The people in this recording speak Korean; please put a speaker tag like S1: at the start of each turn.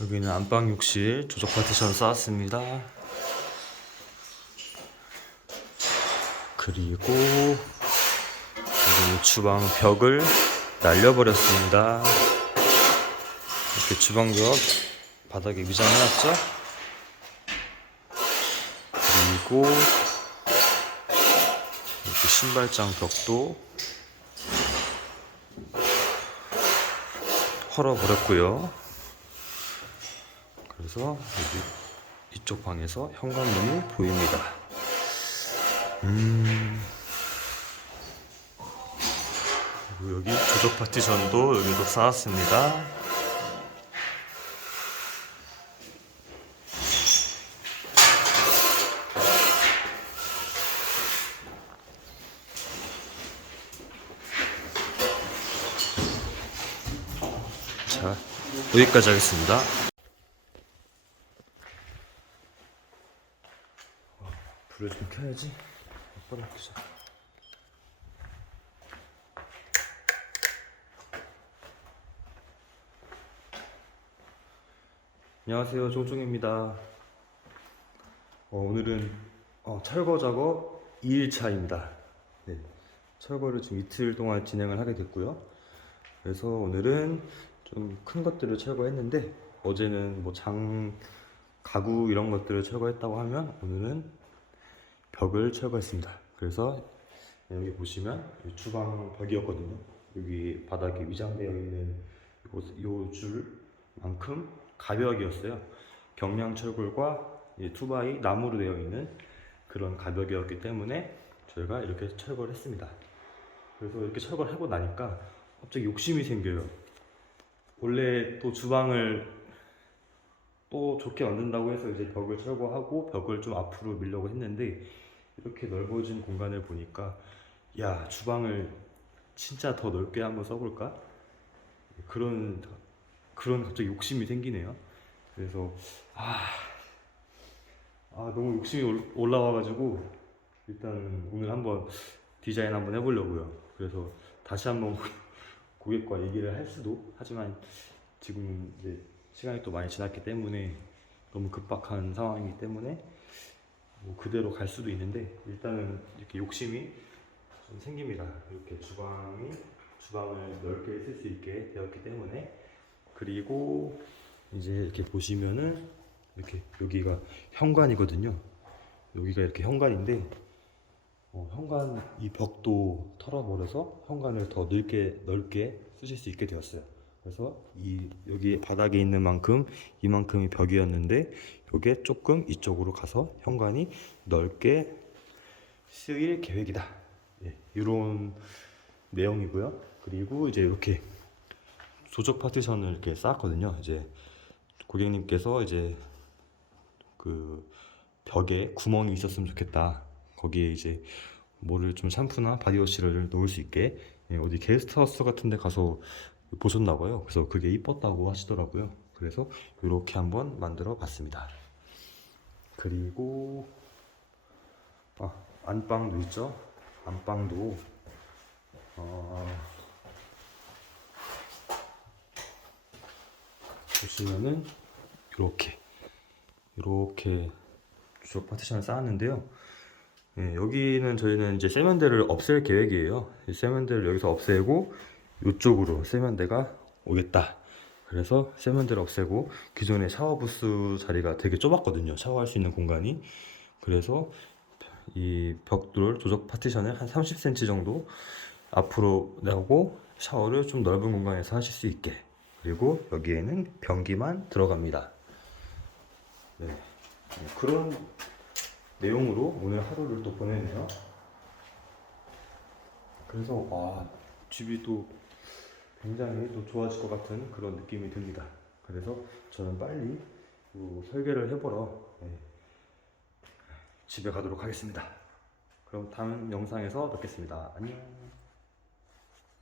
S1: 여기는 안방 욕실 조적 파티션 쌓았습니다. 그리고 여기 주방 벽을 날려버렸습니다. 이렇게 주방 벽 바닥에 위장해놨죠? 그리고 이렇게 신발장 벽도 헐어버렸고요. 그래서 여기 이쪽 방에서 현관문이 보입니다. 음. 그리고 여기 조적 파티션도 여기도 쌓았습니다. 자, 여기까지 하겠습니다. 불을 좀 켜야지. 빨리 켜자. 안녕하세요, 종종입니다. 어, 오늘은 어, 철거 작업 2일차입니다. 네, 철거를 지금 이틀 동안 진행을 하게 됐고요. 그래서 오늘은 좀 큰 것들을 철거했는데 어제는 뭐 장 가구 이런 것들을 철거했다고 하면 오늘은 벽을 철거했습니다. 그래서 여기 보시면 이 주방 벽이었거든요. 여기 바닥에 위장되어 있는 요 줄만큼 가벽이었어요. 경량 철골과 이 투바이 나무로 되어 있는 그런 가벽이었기 때문에 저희가 이렇게 철거를 했습니다. 그래서 이렇게 철거를 하고 나니까 갑자기 욕심이 생겨요. 원래 또 주방을 또 좋게 만든다고 해서 이제 벽을 철거하고 벽을 좀 앞으로 밀려고 했는데 이렇게 넓어진 공간을 보니까 야 주방을 진짜 더 넓게 한번 써볼까 그런 그런 갑자기 욕심이 생기네요. 그래서 아, 아 너무 욕심이 올- 올라와가지고 일단 오늘 한번 디자인 한번 해보려고요. 그래서 다시 한번 고객과 얘기를 할 수도 하지만 지금 이제 시간이 또 많이 지났기 때문에 너무 급박한 상황이기 때문에 뭐 그대로 갈 수도 있는데 일단은 이렇게 욕심이 좀 생깁니다. 이렇게 주방이 주방을 넓게 쓸 수 있게 되었기 때문에 그리고 이제 이렇게 보시면은 이렇게 여기가 현관이거든요. 여기가 이렇게 현관인데 어, 현관 이 벽도 털어버려서 현관을 더 넓게 넓게 쓰실 수 있게 되었어요. 그래서 이 여기 바닥에 있는 만큼 이만큼이 벽이었는데 이게 조금 이쪽으로 가서 현관이 넓게 쓰일 계획이다. 예, 이런 내용이고요. 그리고 이제 이렇게 조적 파티션을 이렇게 쌓았거든요. 이제 고객님께서 이제 그 벽에 구멍이 있었으면 좋겠다. 거기에 이제 뭐를 좀 샴푸나 바디워시를 넣을 수 있게 예, 어디 게스트하우스 같은 데 가서 보셨나 봐요. 그래서 그게 이뻤다고 하시더라고요. 그래서 이렇게 한번 만들어 봤습니다. 그리고 아, 안방도 있죠. 안방도 어, 보시면은 이렇게 이렇게 주적 파티션을 쌓았는데요. 예, 여기는 저희는 이제 세면대를 없앨 계획이에요. 이 세면대를 여기서 없애고 이쪽으로 세면대가 오겠다. 그래서 세면대를 없애고 기존의 샤워 부스 자리가 되게 좁았거든요. 샤워할 수 있는 공간이. 그래서 이 벽돌 조적 파티션을 한 30cm 정도 앞으로 내고 샤워를 좀 넓은 공간에서 하실 수 있게. 그리고 여기에는 변기만 들어갑니다. 네. 네, 그런 내용으로 오늘 하루를 또 보내네요. 그래서 와 집이 또 굉장히 또 좋아질 것 같은 그런 느낌이 듭니다. 그래서 저는 빨리 요 설계를 해보러 네, 집에 가도록 하겠습니다. 그럼 다음 영상에서 뵙겠습니다. 안녕.